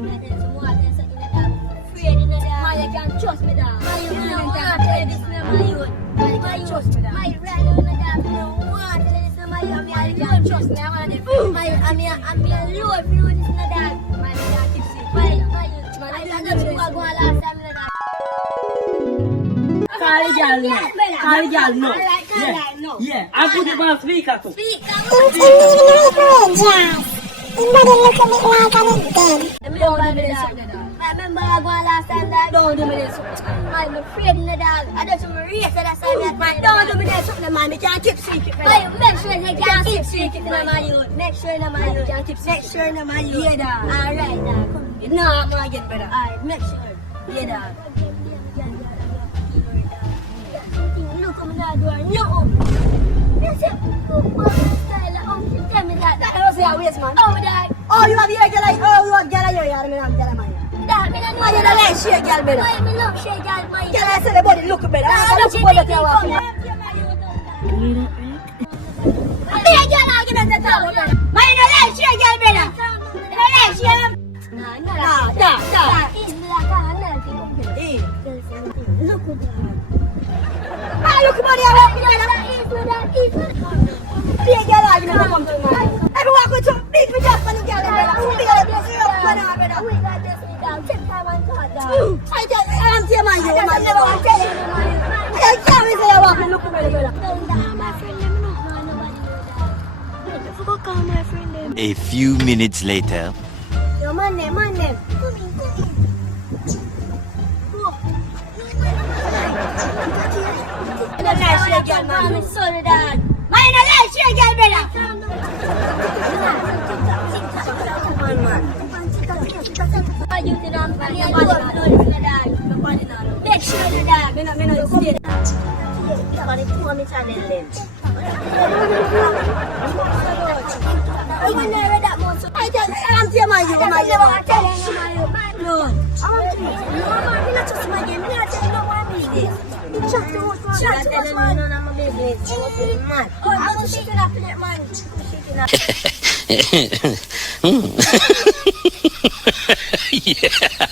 dah. Semua ada satu dah. Free di dah. Maya can trust me dah. Maya play this na Maya. Maya trust me dah. Maya right now dah. No one play this na Maya. Maya can trust me. Maya I'm low free this na dah. Maya can keep it. Maya ada cuba gua last time na dah. Kali gal no. Yeah. I put it on speaker too. Speak. It's individual jazz. Everybody look at me like I'm dead. Remember gua last time dah. Don't do me this. I'm afraid na dah. Ada cuma race dah saya. Don't do me this. Maya can't keep secret. Maya make sure they can't keep secret na Maya. Make sure na Maya can't keep secret. Make sure na Maya. Yeah dah. Alright dah. No, I'm gonna get better. Alright, make sure. Yeah dah. Look at me now, do I know? That's it. Tell me that. I don't say I waste man. Oh, Dad. Oh, you have your girl. Oh, you have girl. You have girl. Dad, me don't know. Maya na like share girl better. Maya, me love share girl, Maya. Girl, I say the body look better. I look better than what you. Share girl argument that all better. Maya na like share girl better. Na like share. Da. It's black and nothing. Look at that. Ah, look body. Big girl argument come to me. Everyone go to big for just for the girl better. Who big girl better? We got this down. Take time and cut down. I tell you, I'm telling man you. I never want to tell you, Maya. I can't say I walk and look better. My friend, let me know. Nobody know that. I forgot call my friend them. A few minutes later. Yo, man them. Come in. Na like share girl man. I'm sorry, Dad. Maya na like share girl better. You did not find your body, Dad. Make sure the Dad. Me not see that. Somebody pour me channel then. You will never that much. I tell you, I'm telling man you. I never tell you, my Lord. I want to meet you. I'm not just my game. I'm not telling you my business. You chat too much, man. Chat too much, man. None of my business. I'm going to shake it up, man. Shake it up. Yeah.